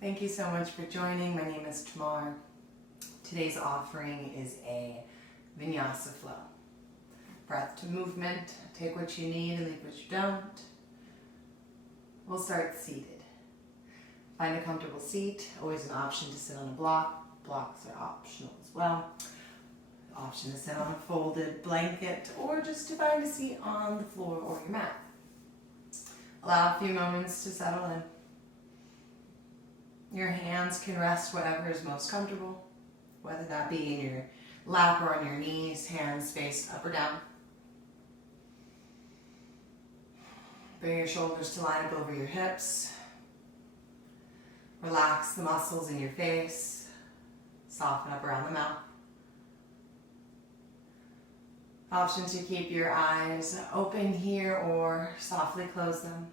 Thank you so much for joining. My name is Tamar. Today's offering is a vinyasa flow. Breath to movement. Take what you need and leave what you don't. We'll start seated. Find a comfortable seat. Always an option to sit on a block. Blocks are optional as well. Option to sit on a folded blanket or just to find a seat on the floor or your mat. Allow a few moments to settle in. Your hands can rest wherever is most comfortable, whether that be in your lap or on your knees, hands face up or down. Bring your shoulders to line up over your hips. Relax the muscles in your face. Soften up around the mouth. Option to keep your eyes open here or softly close them.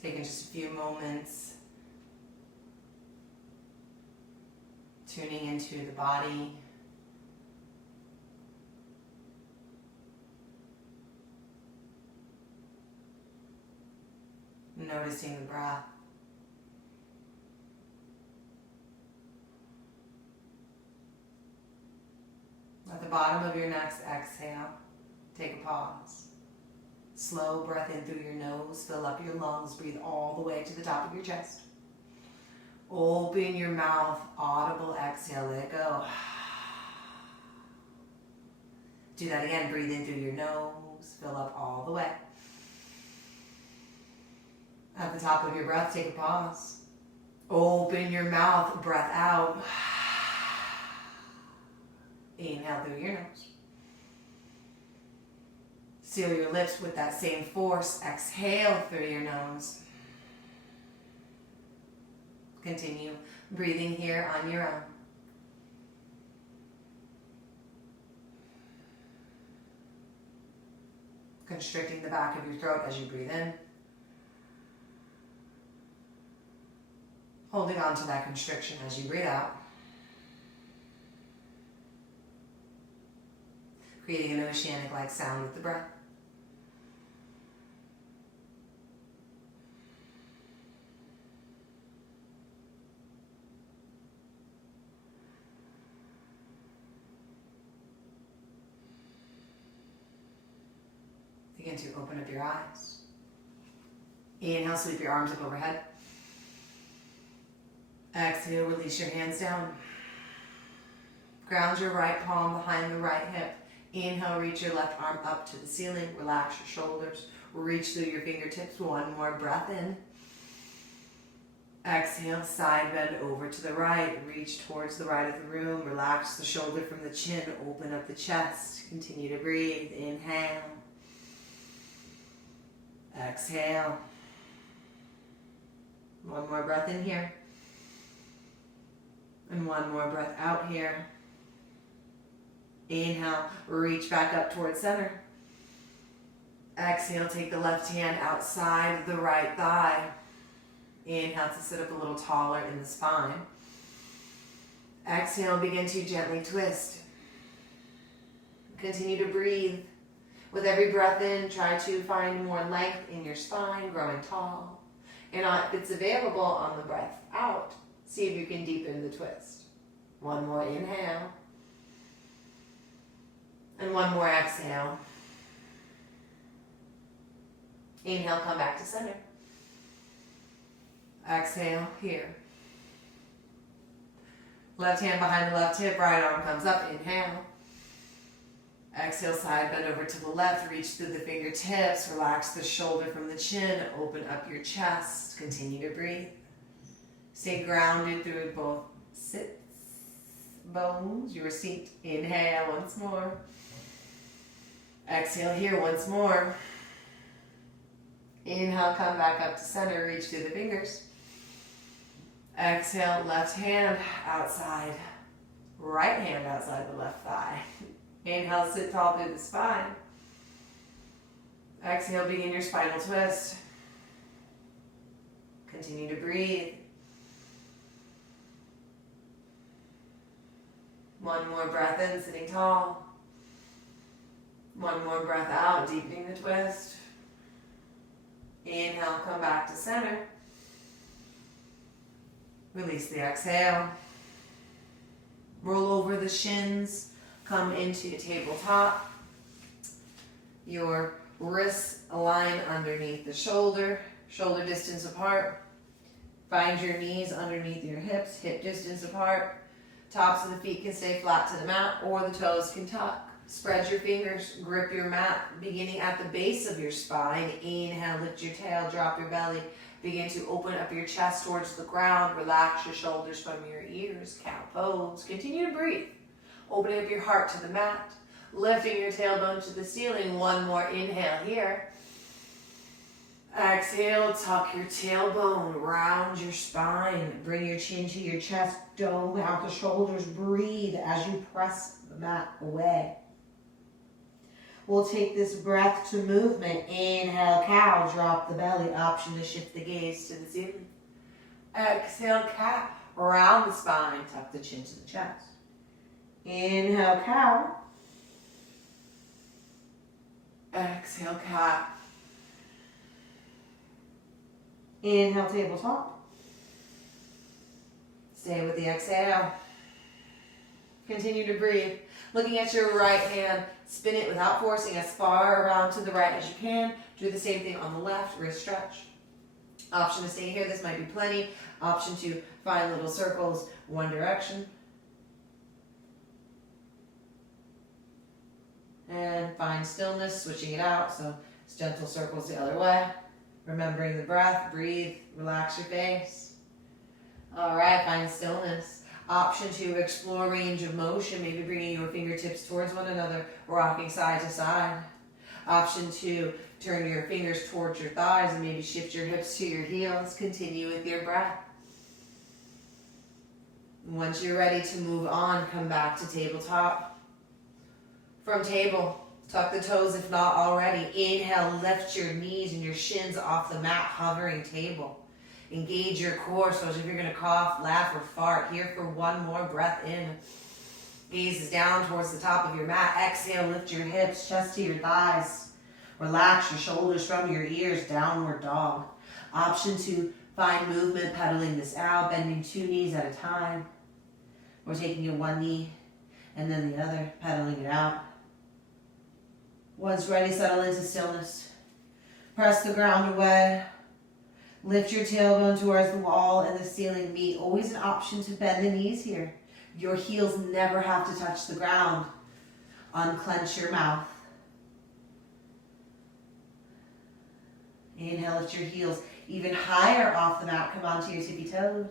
Taking just a few moments, tuning into the body, noticing the breath. At the bottom of your next exhale, take a pause. Slow breath in through your nose, fill up your lungs, breathe all the way to the top of your chest. Open your mouth, audible exhale, let it go. Do that again, breathe in through your nose, fill up all the way. At the top of your breath, take a pause. Open your mouth, breath out. Inhale through your nose. Seal your lips with that same force. Exhale through your nose. Continue breathing here on your own. Constricting the back of your throat as you breathe in. Holding on to that constriction as you breathe out. Creating an oceanic-like sound with the breath. Begin to open up your eyes. Inhale, sweep your arms up overhead. Exhale, release your hands down. Ground your right palm behind the right hip. Inhale, reach your left arm up to the ceiling. Relax your shoulders. Reach through your fingertips. One more breath in. Exhale, side bend over to the right. Reach towards the right of the room. Relax the shoulder from the chin. Open up the chest. Continue to breathe. Inhale. Exhale. One more breath in here. And one more breath out here. Inhale, reach back up towards center. Exhale, take the left hand outside the right thigh. Inhale to sit up a little taller in the spine. Exhale, begin to gently twist. Continue to breathe. With every breath in, try to find more length in your spine, growing tall. And if it's available on the breath out, see if you can deepen the twist. One more inhale. And one more exhale. Inhale, come back to center. Exhale, here. Left hand behind the left hip, right arm comes up, inhale. Exhale, side bend over to the left, reach through the fingertips, relax the shoulder from the chin, open up your chest, continue to breathe. Stay grounded through both sits bones, your seat. Inhale once more. Exhale here once more. Inhale, come back up to center, reach through the fingers. Exhale, left hand outside, right hand outside the left thigh. Inhale, sit tall through the spine. Exhale, begin your spinal twist. Continue to breathe. One more breath in, sitting tall. One more breath out, deepening the twist. Inhale, come back to center. Release the exhale. Roll over the shins. Come into your tabletop. Your wrists align underneath the shoulder distance apart. Find your knees underneath your hips, hip distance apart. Tops of the feet can stay flat to the mat, or the toes can tuck. Spread your fingers, grip your mat, beginning at the base of your spine. Inhale, lift your tail, drop your belly. Begin to open up your chest towards the ground. Relax your shoulders from your ears. Cow pose. Continue to breathe. Opening up your heart to the mat. Lifting your tailbone to the ceiling. One more inhale here. Exhale, tuck your tailbone, round your spine. Bring your chin to your chest. Dome out the shoulders. Breathe as you press the mat away. We'll take this breath to movement. Inhale, cow, drop the belly. Option to shift the gaze to the ceiling. Exhale, cat, round the spine, tuck the chin to the chest. Inhale, cow. Exhale, cat. Inhale, tabletop. Stay with the exhale. Continue to breathe. Looking at your right hand, spin it without forcing as far around to the right as you can. Do the same thing on the left, wrist stretch. Option to stay here, this might be plenty. Option to find little circles, one direction. And find stillness, switching it out, so it's gentle circles the other way. Remembering the breath, breathe, relax your face. All right, find stillness. Option to explore range of motion, maybe bringing your fingertips towards one another, rocking side to side. Option to turn your fingers towards your thighs and maybe shift your hips to your heels. Continue with your breath. Once you're ready to move on, come back to tabletop. From table, tuck the toes if not already. Inhale, lift your knees and your shins off the mat, hovering table. Engage your core, so as if you're going to cough, laugh, or fart. Here for one more breath in. Gaze is down towards the top of your mat. Exhale, lift your hips, chest to your thighs. Relax your shoulders from your ears, downward dog. Option to find movement, pedaling this out, bending two knees at a time. Or taking your one knee and then the other, pedaling it out. Once ready, settle into stillness. Press the ground away. Lift your tailbone towards the wall and the ceiling meet. Always an option to bend the knees here. Your heels never have to touch the ground. Unclench your mouth. Inhale, lift your heels even higher off the mat. Come onto your tippy toes.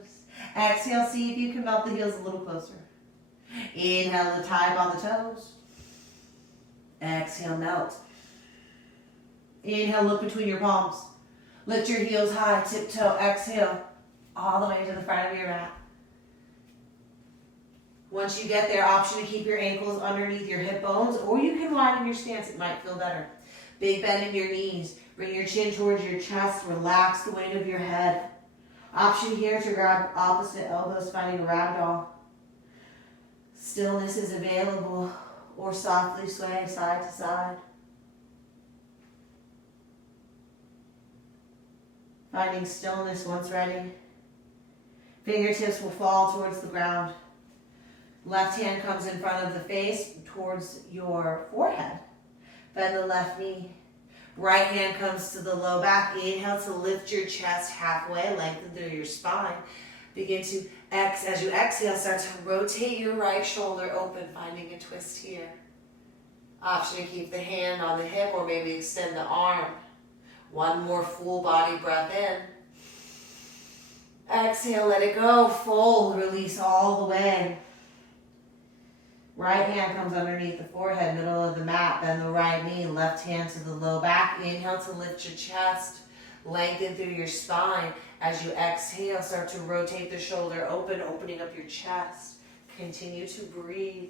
Exhale, see if you can melt the heels a little closer. Inhale, the tie on the toes. Exhale, melt. Inhale, look between your palms. Lift your heels high, tiptoe, exhale, all the way to the front of your mat. Once you get there, option to keep your ankles underneath your hip bones, or you can widen your stance, it might feel better. Big bend in your knees, bring your chin towards your chest, relax the weight of your head. Option here to grab opposite elbows, finding a ragdoll. Stillness is available, or softly sway side to side. Finding stillness once ready. Fingertips will fall towards the ground. Left hand comes in front of the face towards your forehead. Bend the left knee. Right hand comes to the low back. Inhale to lift your chest halfway, lengthen through your spine. Begin to as you exhale, start to rotate your right shoulder open, finding a twist here. Option to keep the hand on the hip or maybe extend the arm. One more full body breath in. Exhale, let it go. Fold, release all the way. Right hand comes underneath the forehead, middle of the mat. Bend the right knee, left hand to the low back. Inhale to lift your chest. Lengthen through your spine. As you exhale, start to rotate the shoulder open, opening up your chest. Continue to breathe.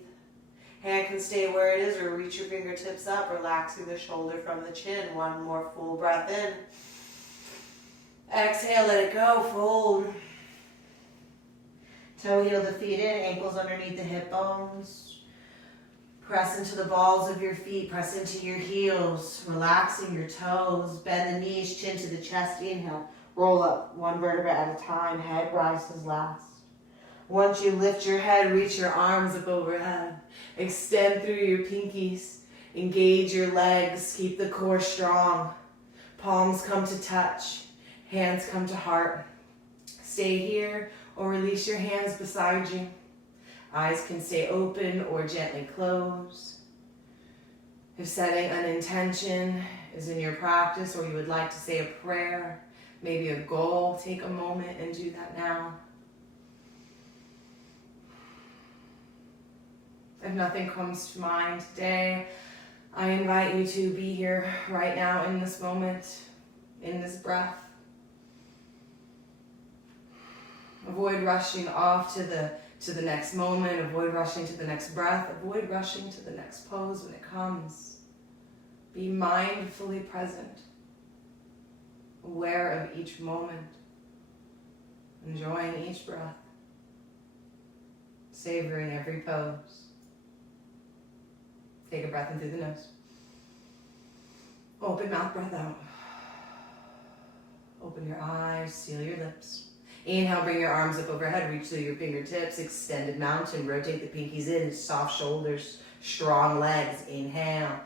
Hand can stay where it is or reach your fingertips up, relaxing the shoulder from the chin. One more full breath in. Exhale, let it go, fold. Toe heel the feet in, ankles underneath the hip bones. Press into the balls of your feet, press into your heels, relaxing your toes, bend the knees, chin to the chest, inhale. Roll up one vertebra at a time, head rises last. Once you lift your head, reach your arms up overhead. Extend through your pinkies, engage your legs, keep the core strong. Palms come to touch, hands come to heart. Stay here or release your hands beside you. Eyes can stay open or gently close. If setting an intention is in your practice or you would like to say a prayer, maybe a goal, take a moment and do that now. If nothing comes to mind today, I invite you to be here right now in this moment, in this breath. Avoid rushing off to the next moment, avoid rushing to the next breath, avoid rushing to the next pose when it comes. Be mindfully present, aware of each moment, enjoying each breath, savoring every pose. Take a breath in through the nose. Open mouth, breath out. Open your eyes, seal your lips. Inhale, bring your arms up overhead, reach through your fingertips, extended mountain, rotate the pinkies in, soft shoulders, strong legs. Inhale.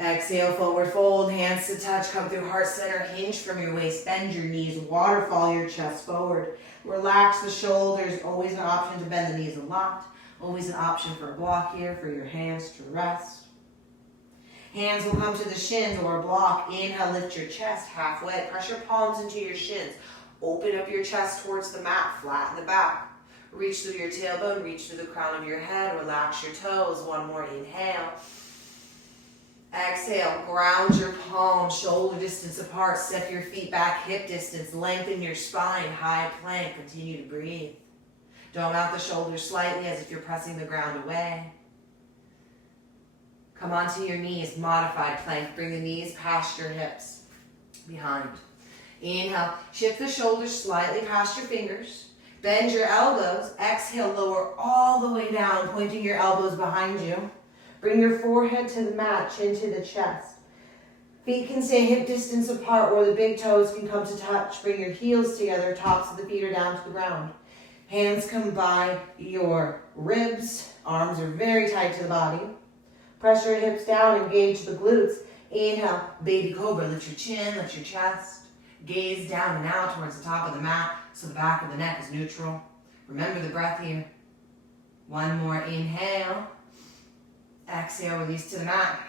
Exhale, forward fold, hands to touch, come through heart center, hinge from your waist, bend your knees, waterfall your chest forward. Relax the shoulders, always an option to bend the knees a lot. Always an option for a block here, for your hands to rest. Hands will come to the shins or a block. Inhale, lift your chest halfway. Press your palms into your shins. Open up your chest towards the mat, flatten the back. Reach through your tailbone, reach through the crown of your head. Relax your toes. One more inhale. Exhale, ground your palms, shoulder distance apart. Step your feet back, hip distance. Lengthen your spine, high plank. Continue to breathe. Dome out the shoulders slightly as if you're pressing the ground away. Come onto your knees, modified plank. Bring the knees past your hips, behind. Inhale, shift the shoulders slightly past your fingers. Bend your elbows. Exhale, lower all the way down, pointing your elbows behind you. Bring your forehead to the mat, chin to the chest. Feet can stay hip distance apart or the big toes can come to touch. Bring your heels together, tops of the feet are down to the ground. Hands come by your ribs. Arms are very tight to the body. Press your hips down, engage the glutes. Inhale, baby cobra. Lift your chin, lift your chest. Gaze down and out towards the top of the mat so the back of the neck is neutral. Remember the breath here. One more inhale. Exhale, release to the mat.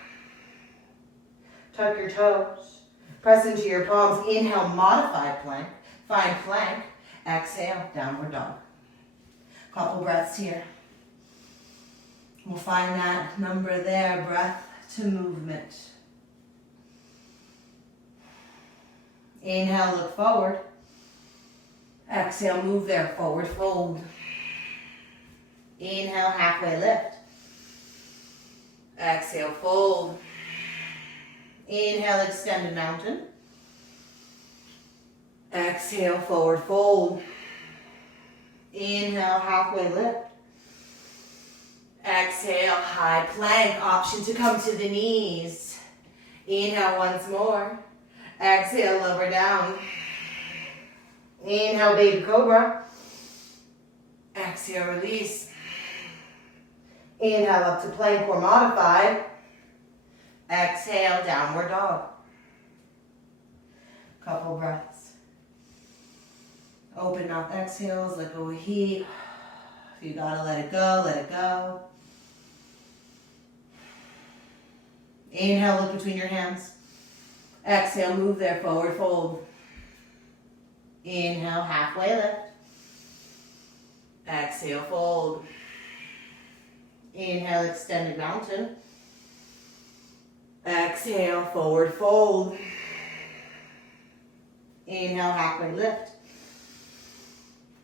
Tuck your toes. Press into your palms. Inhale, modified plank. Find plank. Exhale, downward dog. Couple breaths here. We'll find that number there, breath to movement. Inhale, look forward. Exhale, move there, forward fold. Inhale, halfway lift. Exhale, fold. Inhale, extended mountain. Exhale, forward fold. Inhale, halfway lift. Exhale, high plank. Option to come to the knees. Inhale once more. Exhale, lower down. Inhale, baby cobra. Exhale, release. Inhale, up to plank or modified. Exhale, downward dog. Couple breaths. Open mouth exhales, let go of heat. If you gotta let it go, let it go. Inhale, look between your hands. Exhale, move there, forward fold. Inhale, halfway lift. Exhale, fold. Inhale, extended mountain. Exhale, forward fold. Inhale, halfway lift.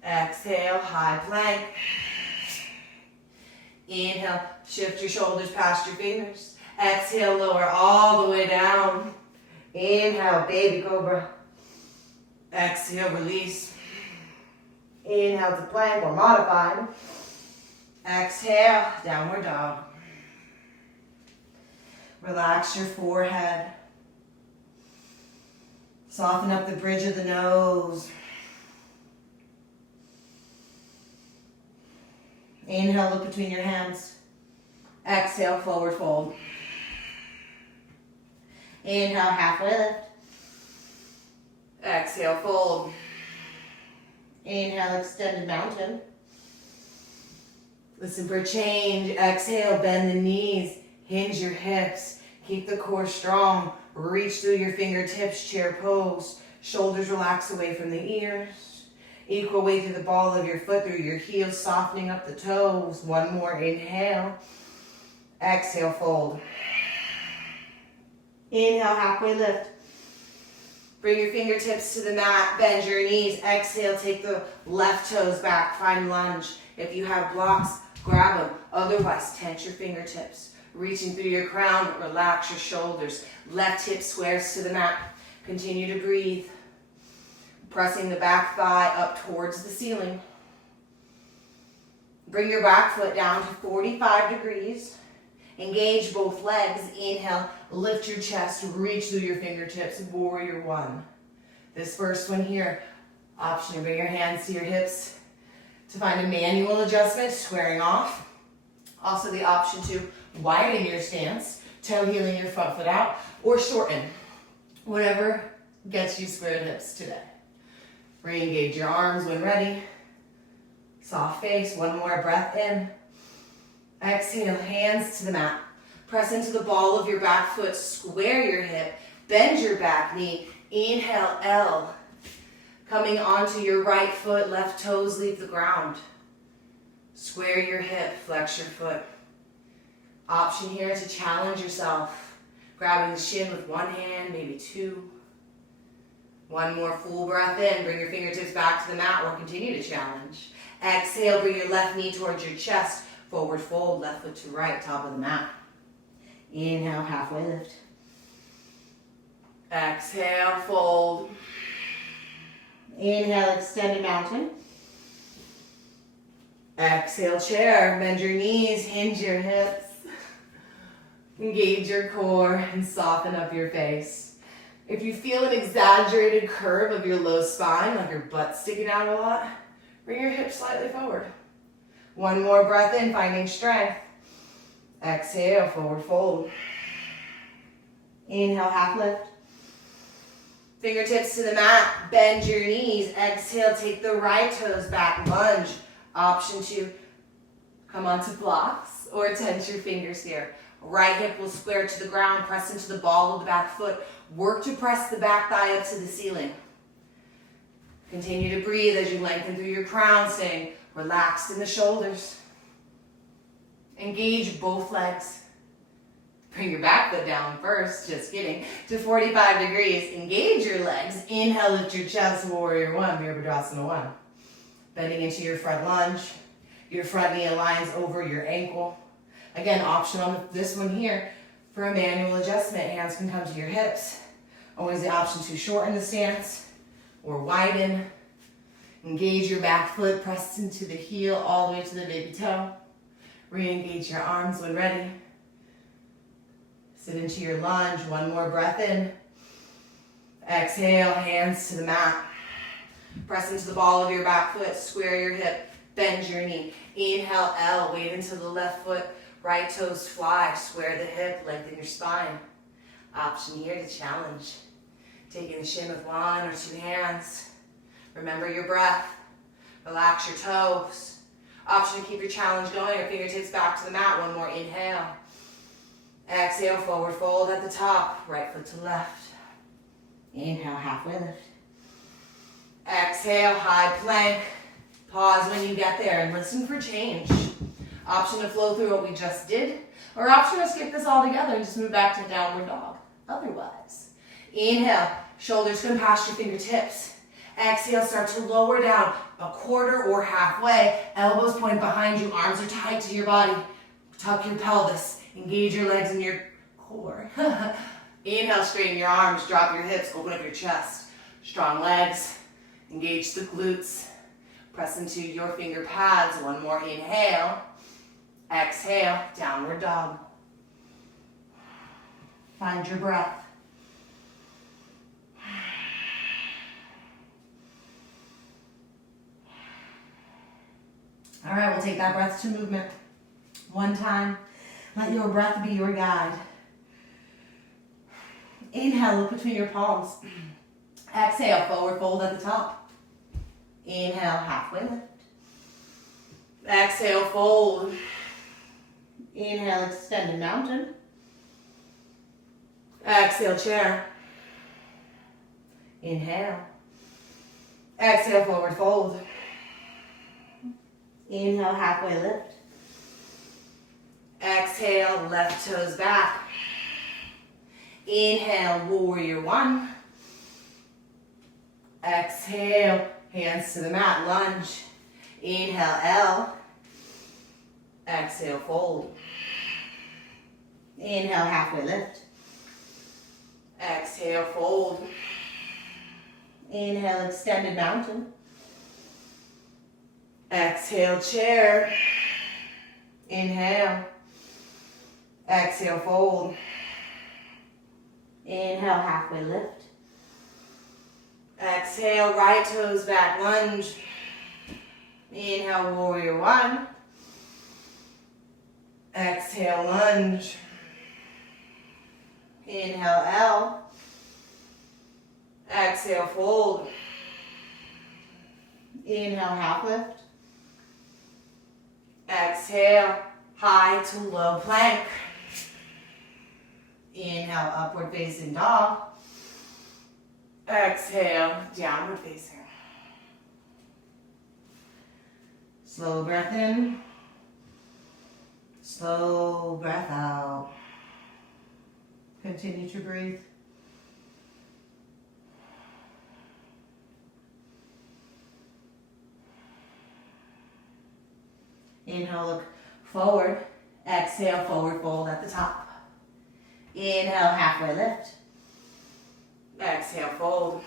Exhale, high plank. Inhale, shift your shoulders past your fingers. Exhale, lower all the way down. Inhale, baby cobra. Exhale, release. Inhale to plank or modified. Exhale, downward dog. Relax your forehead. Soften up the bridge of the nose. Inhale, look between your hands. Exhale, forward fold. Inhale, halfway lift. Exhale, fold. Inhale, extended mountain. Listen for change. Exhale, bend the knees. Hinge your hips. Keep the core strong. Reach through your fingertips, chair pose. Shoulders relax away from the ears. Equal weight through the ball of your foot, through your heels, softening up the toes. One more, inhale. Exhale, fold. Inhale, halfway lift. Bring your fingertips to the mat, bend your knees. Exhale, take the left toes back, find lunge. If you have blocks, grab them. Otherwise, tense your fingertips. Reaching through your crown, relax your shoulders. Left hip squares to the mat. Continue to breathe. Pressing the back thigh up towards the ceiling. Bring your back foot down to 45 degrees. Engage both legs. Inhale, lift your chest, reach through your fingertips, warrior one. This first one here, option to bring your hands to your hips to find a manual adjustment, squaring off. Also the option to widen your stance, toe heeling your front foot out, or shorten. Whatever gets you squared hips today. Re-engage your arms when ready. Soft face, one more breath in. Exhale, hands to the mat. Press into the ball of your back foot, square your hip, bend your back knee. Inhale, L. Coming onto your right foot, left toes leave the ground. Square your hip, flex your foot. Option here to challenge yourself. Grabbing the shin with one hand, maybe two. One more full breath in. Bring your fingertips back to the mat or continue to challenge. Exhale, bring your left knee towards your chest. Forward fold, left foot to right, top of the mat. Inhale, halfway lift. Exhale, fold. Inhale, extended mountain. Exhale, chair. Bend your knees, hinge your hips. Engage your core and soften up your face. If you feel an exaggerated curve of your low spine, like your butt sticking out a lot, bring your hips slightly forward. One more breath in, finding strength. Exhale, forward fold. Inhale, half lift. Fingertips to the mat, bend your knees. Exhale, take the right toes back, lunge. Option to come onto blocks or tense your fingers here. Right hip will square to the ground, press into the ball of the back foot. Work to press the back thigh up to the ceiling. Continue to breathe as you lengthen through your crown, staying relaxed in the shoulders. Engage both legs. Bring your back foot down first, just kidding, to 45 degrees. Engage your legs. Inhale, lift your chest, warrior one, Virabhadrasana one. Bending into your front lunge. Your front knee aligns over your ankle. Again, option on this one here for a manual adjustment. Hands can come to your hips. Always the option to shorten the stance or widen. Engage your back foot, press into the heel all the way to the baby toe. Re-engage your arms when ready. Sit into your lunge, one more breath in. Exhale, hands to the mat. Press into the ball of your back foot, square your hip, bend your knee. Inhale, L, weight into the left foot, right toes fly, square the hip, lengthen your spine. Option here to challenge. Taking the shin with one or two hands. Remember your breath. Relax your toes. Option to keep your challenge going, your fingertips back to the mat. One more inhale. Exhale, forward fold at the top, right foot to left. Inhale, halfway lift. Exhale, high plank. Pause when you get there and listen for change. Option to flow through what we just did, or option to skip this all together and just move back to downward dog. Otherwise, inhale, shoulders come past your fingertips. Exhale, start to lower down a quarter or halfway. Elbows point behind you, arms are tight to your body. Tuck your pelvis, engage your legs and your core. Inhale, straighten your arms, drop your hips, open up your chest. Strong legs, engage the glutes. Press into your finger pads. One more inhale. Exhale, downward dog. Find your breath. All right, we'll take that breath to movement. One time, let your breath be your guide. Inhale, look between your palms. Exhale, forward fold at the top. Inhale, halfway lift. Exhale, fold. Inhale, extended mountain. Exhale, chair. Inhale. Exhale, forward fold. Inhale, halfway lift. Exhale, left toes back. Inhale, warrior one. Exhale, hands to the mat, lunge. Inhale, L. Exhale, fold. Inhale, halfway lift. Exhale, fold. Inhale, extended mountain. Exhale, chair. Inhale. Exhale, fold. Inhale, halfway lift. Exhale, right toes back, lunge. Inhale, warrior one. Exhale, lunge. Inhale, L. Exhale, fold. Inhale, half lift. Exhale, high to low plank. Inhale, upward facing dog. Exhale, downward facing. Slow breath in. Slow breath out. Continue to breathe. Inhale, look forward. Exhale, forward fold at the top. Inhale, halfway lift. Exhale, fold.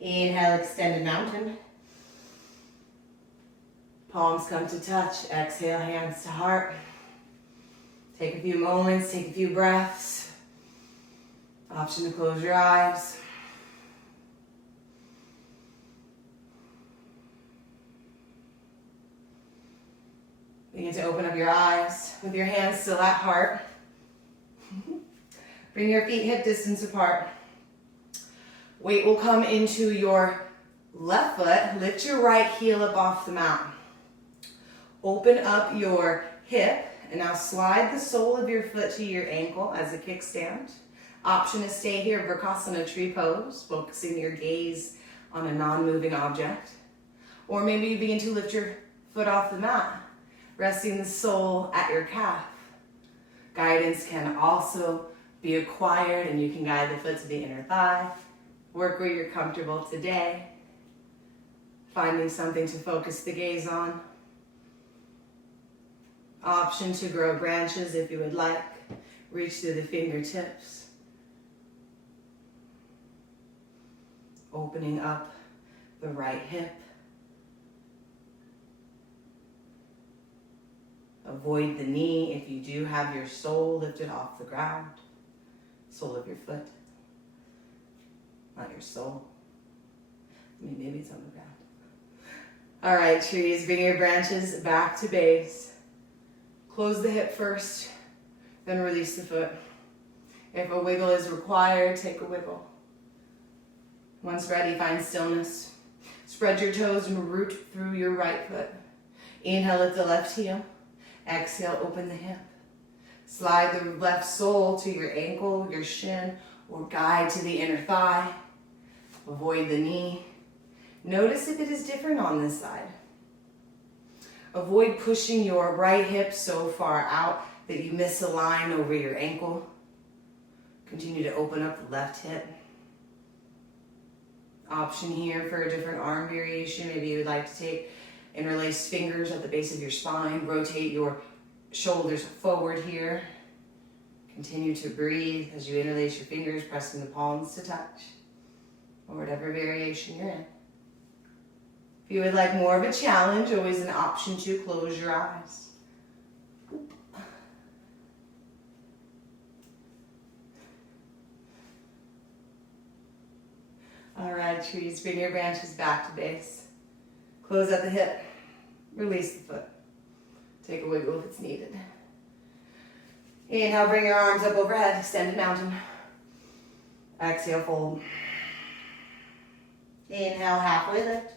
Inhale, extended mountain. Palms come to touch. Exhale, hands to heart. Take a few moments, take a few breaths. Option to close your eyes. Begin to open up your eyes with your hands still at heart. Bring your feet hip distance apart. Weight will come into your left foot. Lift your right heel up off the mat. Open up your hip and now slide the sole of your foot to your ankle as a kickstand. Option to stay here, Vrksasana tree pose, focusing your gaze on a non-moving object. Or maybe you begin to lift your foot off the mat, resting the sole at your calf. Guidance can also be acquired and you can guide the foot to the inner thigh. Work where you're comfortable today. Finding something to focus the gaze on. Option to grow branches if you would like. Reach through the fingertips. Opening up the right hip. Avoid the knee if you do have your sole lifted off the ground. Sole of your foot, not your sole. I mean, maybe it's on the ground. All right, trees, bring your branches back to base. Close the hip first, then release the foot. If a wiggle is required, take a wiggle. Once ready, find stillness. Spread your toes and root through your right foot. Inhale, lift the left heel. Exhale, open the hip. Slide the left sole to your ankle, your shin, or guide to the inner thigh. Avoid the knee. Notice if it is different on this side. Avoid pushing your right hip so far out that you misalign over your ankle. Continue to open up the left hip. Option here for a different arm variation. Maybe you would like to take interlaced fingers at the base of your spine. Rotate your shoulders forward here. Continue to breathe as you interlace your fingers, pressing the palms to touch, or whatever variation you're in. If you would like more of a challenge, always an option to close your eyes. like trees. Bring your branches back to base. Close at the hip. Release the foot. Take a wiggle if it's needed. Inhale, bring your arms up overhead, extended mountain. Exhale, fold. Inhale, halfway lift.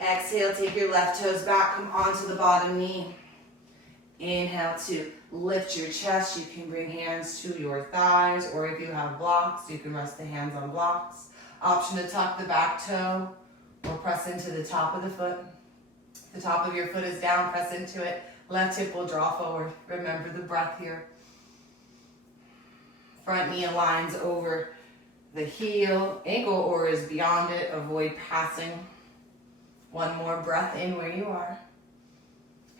Exhale, take your left toes back, come onto the bottom knee. Inhale to lift your chest. You can bring hands to your thighs, or if you have blocks, you can rest the hands on blocks. Option to tuck the back toe or press into the top of the foot. The top of your foot is down, press into it. Left hip will draw forward. Remember the breath here. Front knee aligns over the heel, ankle or is beyond it. Avoid passing. One more breath in where you are.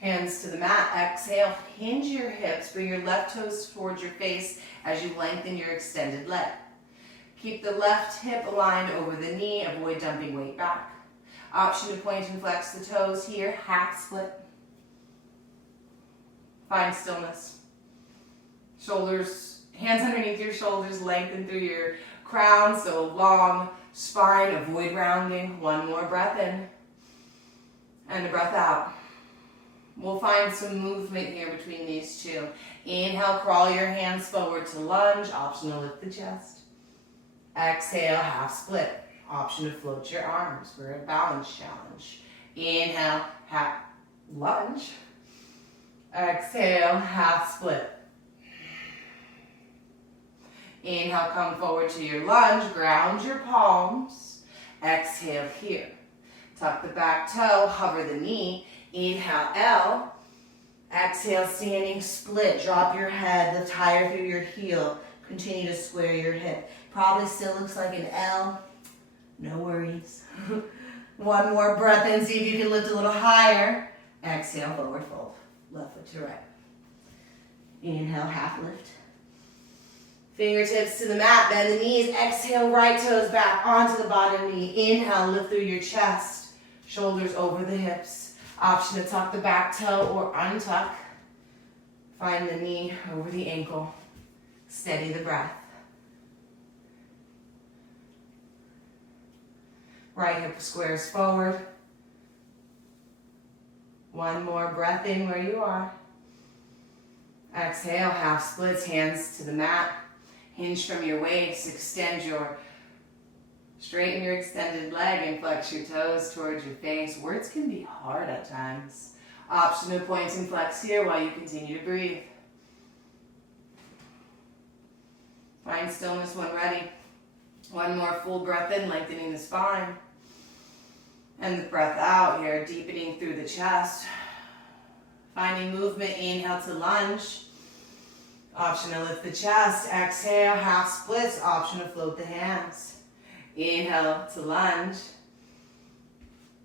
Hands to the mat. Exhale, hinge your hips. Bring your left toes towards your face as you lengthen your extended leg. Keep the left hip aligned over the knee. Avoid dumping weight back. Option to point and flex the toes here. Half split. Find stillness. Shoulders, hands underneath your shoulders, lengthen through your crown, so long spine. Avoid rounding. One more breath in. And a breath out. We'll find some movement here between these two. Inhale, crawl your hands forward to lunge. Option to lift the chest. Exhale, half split. Option to float your arms for a balance challenge. Inhale, half lunge. Exhale, half split. Inhale, come forward to your lunge. Ground your palms. Exhale here. Tuck the back toe, hover the knee. Inhale, L. Exhale, standing split. Drop your head, lift higher through your heel. Continue to square your hip. Probably still looks like an L. No worries. One more breath in. See if you can lift a little higher. Exhale, forward fold. Left foot to right. Inhale, half lift. Fingertips to the mat. Bend the knees. Exhale, right toes back onto the bottom knee. Inhale, lift through your chest. Shoulders over the hips. Option to tuck the back toe or untuck. Find the knee over the ankle. Steady the breath. Right hip squares forward. One more breath in where you are. Exhale, half splits, hands to the mat. Hinge from your waist, straighten your extended leg and flex your toes towards your face. Words can be hard at times. Option to point and flex here while you continue to breathe. Find stillness when ready. One more full breath in, lengthening the spine. And the breath out here, deepening through the chest. Finding movement, inhale to lunge. Option to lift the chest. Exhale, half splits. Option to float the hands. Inhale to lunge.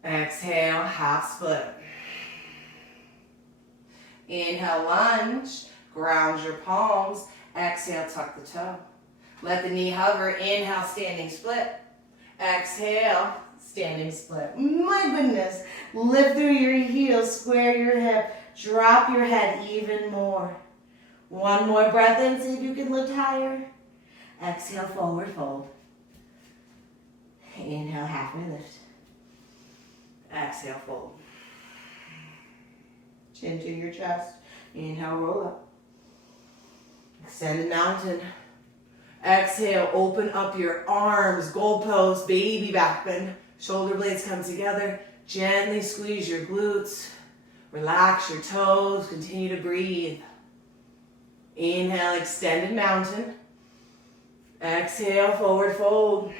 Exhale, half split. Inhale, lunge. Ground your palms. Exhale, tuck the toe. Let the knee hover. Inhale, standing split. Exhale, standing split. My goodness. Lift through your heels, square your hip. Drop your head even more. One more breath in, see if you can lift higher. Exhale, forward fold. Inhale, halfway lift. Exhale, fold. Chin to your chest. Inhale, roll up. Extended mountain. Exhale, open up your arms. Gold pose, baby back bend. Shoulder blades come together. Gently squeeze your glutes. Relax your toes. Continue to breathe. Inhale, extended mountain. Exhale, forward fold.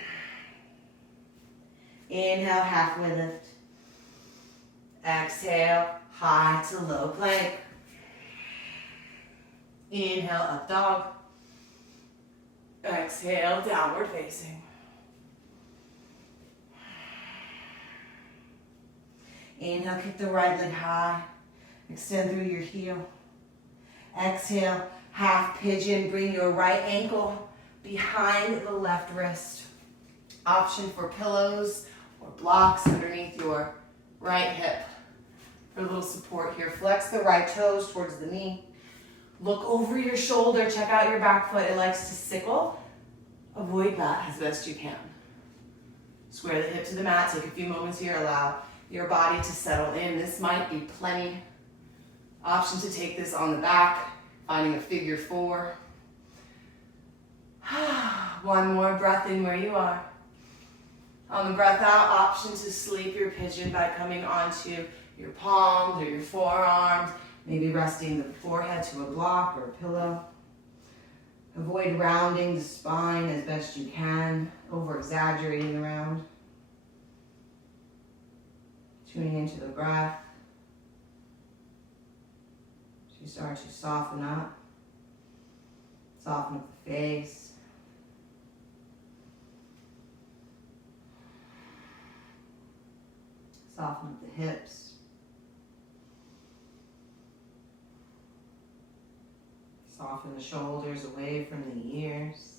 Inhale, halfway lift. Exhale, high to low plank. Inhale, up dog. Exhale, downward facing. Inhale, kick the right leg high. Extend through your heel. Exhale, half pigeon. Bring your right ankle behind the left wrist. Option for pillows or blocks underneath your right hip. For a little support here. Flex the right toes towards the knee. Look over your shoulder. Check out your back foot. It likes to sickle. Avoid that as best you can. Square the hip to the mat. Take a few moments here. Allow your body to settle in. This might be plenty. Option to take this on the back, finding a figure 4. One more breath in where you are. On the breath out, option to sleep your pigeon by coming onto your palms or your forearms, maybe resting the forehead to a block or a pillow. Avoid rounding the spine as best you can, over-exaggerating the round. Tuning into the breath. As you start to soften up the face. Soften up the hips. Soften the shoulders away from the ears.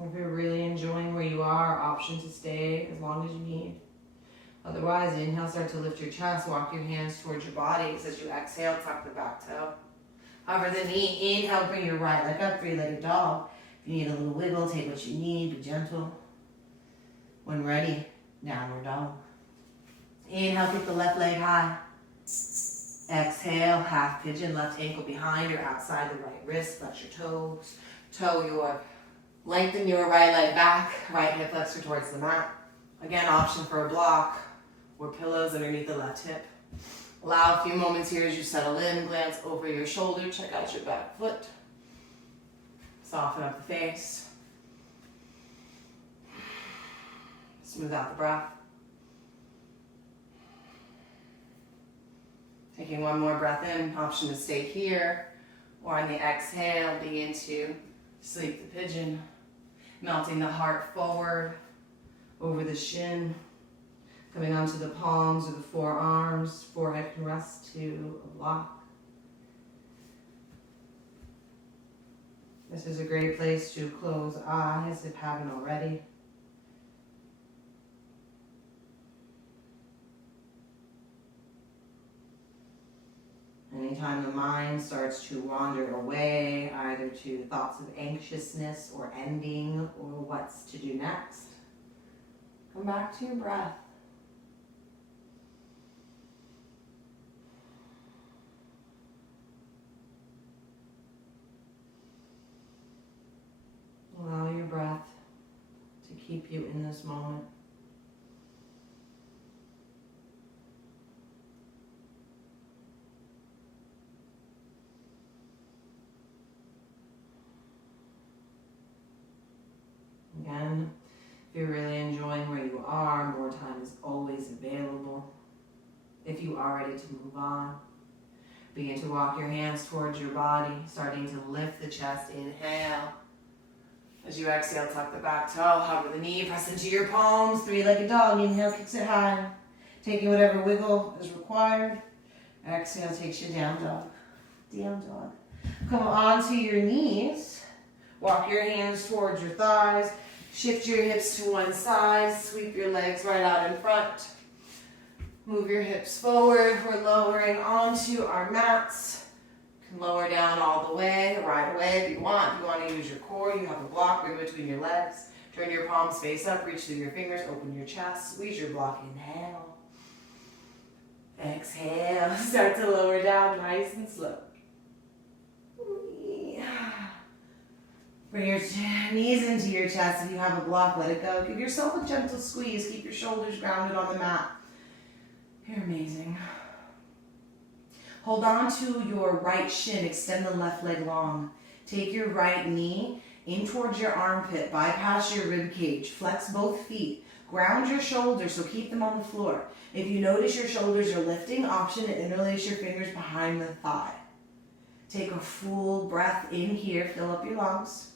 If you're really enjoying where you are, option to stay as long as you need. Otherwise, inhale, start to lift your chest, walk your hands towards your body. As you exhale, tuck the back toe. Hover the knee, inhale, bring your right leg up, three-legged dog. If you need a little wiggle, take what you need, be gentle. When ready, downward dog. Inhale, kick the left leg high. Exhale, half pigeon, left ankle behind or outside the right wrist, flex your toes. Lengthen your right leg back, right hip flexor towards the mat. Again, option for a block or pillows underneath the left hip. Allow a few moments here as you settle in, glance over your shoulder, check out your back foot. Soften up the face. Smooth out the breath. Taking one more breath in, option to stay here, or on the exhale, begin to sleep the pigeon, melting the heart forward, over the shin, coming onto the palms or the forearms. Forehead can rest to a block. This is a great place to close eyes if haven't already. Anytime the mind starts to wander away, either to thoughts of anxiousness or ending or what's to do next, come back to your breath. Allow your breath to keep you in this moment. Again, if you're really enjoying where you are, more time is always available. If you are ready to move on, begin to walk your hands towards your body, starting to lift the chest. Inhale. As you exhale, tuck the back toe, hover the knee, press into your palms, three-legged dog. Inhale, kicks it high. Taking whatever wiggle is required. Exhale takes you down dog. Down dog. Come onto your knees. Walk your hands towards your thighs. Shift your hips to one side. Sweep your legs right out in front. Move your hips forward. We're lowering onto our mats. You can lower down all the way, right away if you want. If you want to use your core, you have a block in between your legs. Turn your palms face up, reach through your fingers, open your chest, squeeze your block. Inhale. Exhale. Start to lower down nice and slow. Bring your knees into your chest. If you have a block, let it go. Give yourself a gentle squeeze. Keep your shoulders grounded on the mat. You're amazing. Hold on to your right shin. Extend the left leg long. Take your right knee in towards your armpit. Bypass your rib cage. Flex both feet. Ground your shoulders, so keep them on the floor. If you notice your shoulders are lifting, option to interlace your fingers behind the thigh. Take a full breath in here. Fill up your lungs.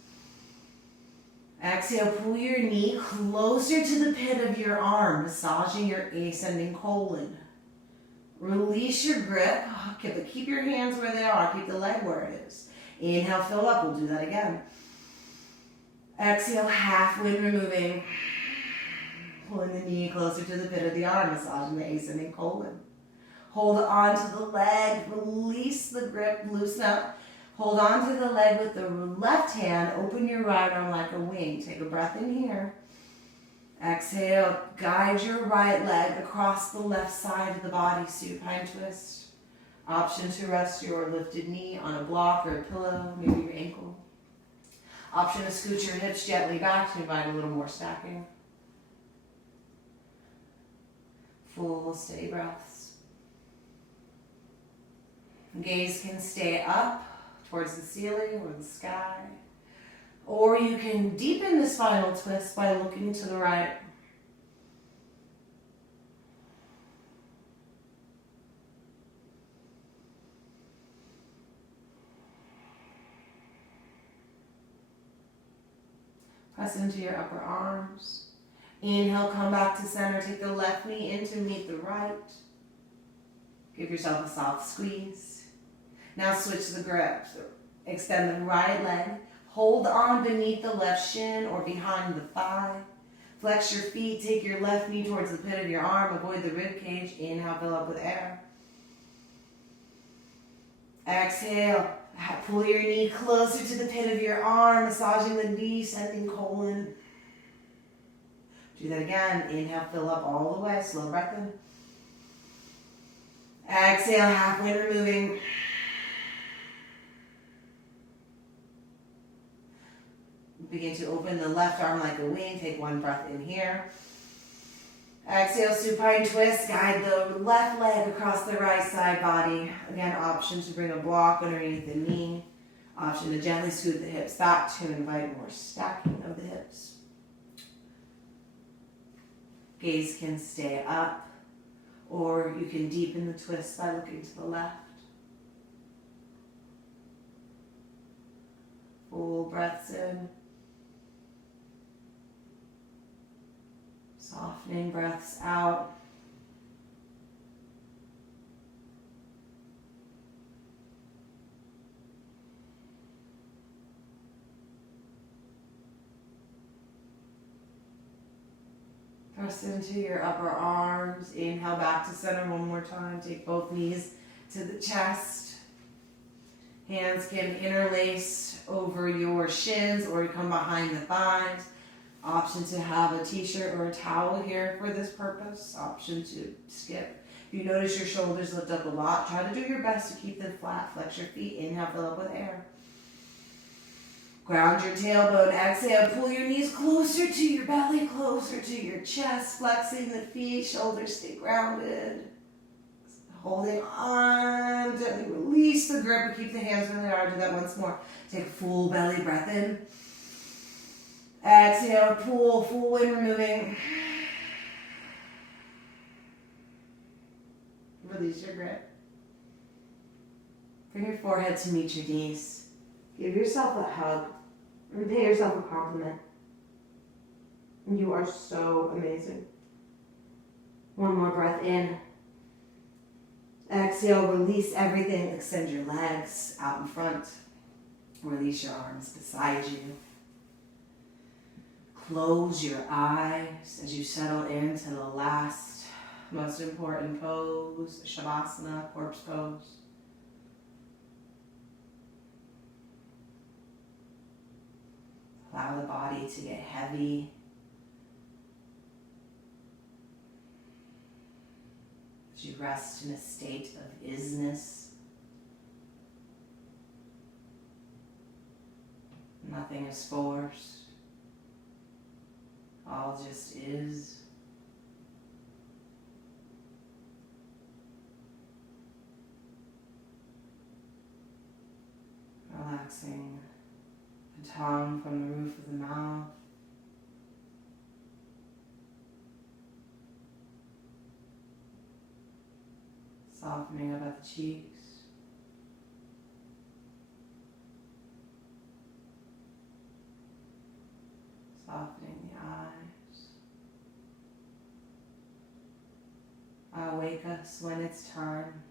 Exhale, pull your knee closer to the pit of your arm, massaging your ascending colon. Release your grip, okay, but keep your hands where they are. Keep the leg where it is. Inhale, fill up. We'll do that again. Exhale, half wind removing. pulling the knee closer to the pit of the arm, massaging the ascending colon. Hold on to the leg, release the grip, loosen up. Hold on to the leg with the left hand, open your right arm like a wing. Take a breath in here. Exhale, guide your right leg across the left side of the body, supine twist. Option to rest your lifted knee on a block or a pillow, maybe your ankle. Option to scoot your hips gently back to invite a little more stacking. Full steady breaths. Gaze can stay up towards the ceiling or the sky. Or you can deepen this final twist by looking to the right. Press into your upper arms. Inhale, come back to center. Take the left knee in to meet the right. Give yourself a soft squeeze. Now switch the grip. Extend the right leg. Hold on beneath the left shin or behind the thigh. Flex your feet. Take your left knee towards the pit of your arm. Avoid the rib cage. Inhale, fill up with air. Exhale. Pull your knee closer to the pit of your arm, massaging the descending colon. Do that again. Inhale, fill up all the way. Slow breath in. Exhale, halfway removing. Begin to open the left arm like a wing. Take one breath in here. Exhale, supine twist. Guide the left leg across the right side body. Again, option to bring a block underneath the knee. Option to gently scoot the hips back to invite more stacking of the hips. Gaze can stay up, or you can deepen the twist by looking to the left. Full breaths in. Softening breaths out. Press into your upper arms. Inhale back to center one more time. Take both knees to the chest. Hands can interlace over your shins or come behind the thighs. Option to have a t-shirt or a towel here for this purpose. Option to skip. If you notice your shoulders lift up a lot, try to do your best to keep them flat. Flex your feet. Inhale, fill up with air. Ground your tailbone. Exhale, pull your knees closer to your belly, closer to your chest. Flexing the feet, shoulders stay grounded. Holding on, gently release the grip and keep the hands where they are. Do that once more. Take a full belly breath in. Exhale, pull, full wind removing. Release your grip. Bring your forehead to meet your knees. Give yourself a hug. And pay yourself a compliment. You are so amazing. One more breath in. Exhale, release everything. Extend your legs out in front. Release your arms beside you. Close your eyes as you settle into the last, most important pose, Shavasana, corpse pose. Allow the body to get heavy. As you rest in a state of isness. Nothing is forced. All just is. Relaxing the tongue from the roof of the mouth. Softening up at the cheeks. Softening the eyes. I'll wake us when it's time.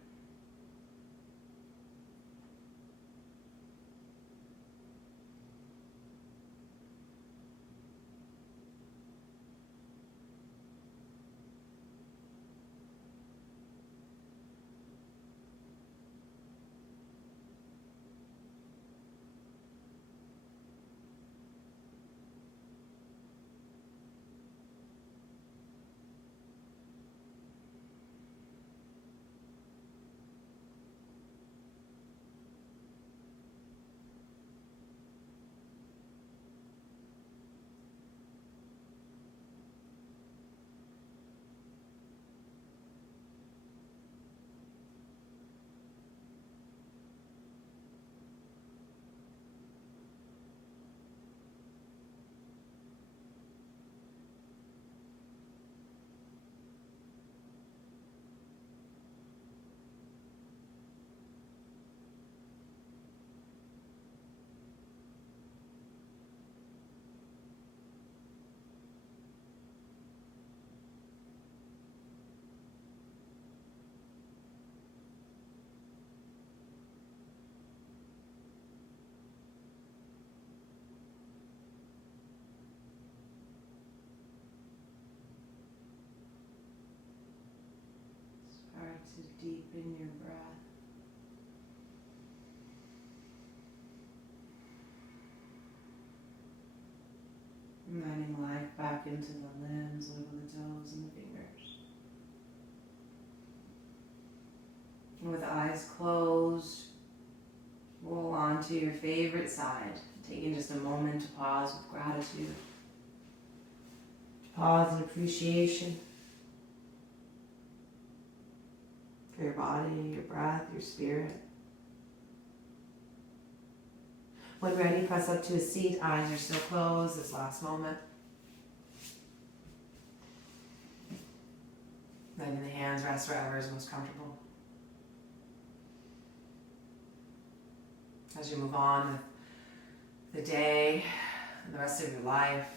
Deepen your breath. Inviting life back into the limbs, over the toes and the fingers. And with eyes closed, roll onto your favorite side, taking just a moment to pause with gratitude. Pause in appreciation for your body, your breath, your spirit. When ready, press up to a seat. Eyes are still closed this last moment. Letting the hands rest wherever is most comfortable. As you move on with the day and the rest of your life,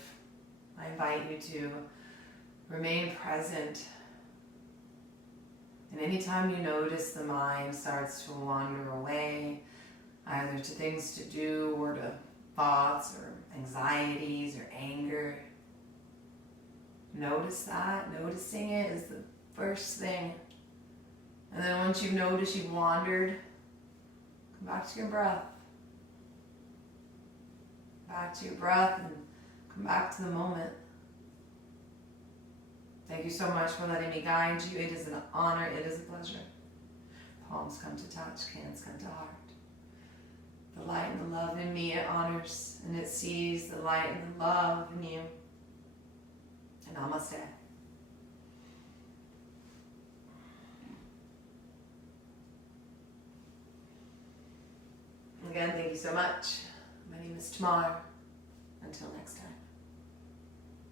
I invite you to remain present. And anytime you notice the mind starts to wander away, either to things to do or to thoughts or anxieties or anger, notice that. Noticing it is the first thing. And then once you've noticed you've wandered, come back to your breath. Back to your breath and come back to the moment. Thank you so much for letting me guide you. It is an honor. It is a pleasure. Palms come to touch, hands come to heart. The light and the love in me, it honors and it sees the light and the love in you. And namaste. Again, thank you so much. My name is Tamar. Until next time.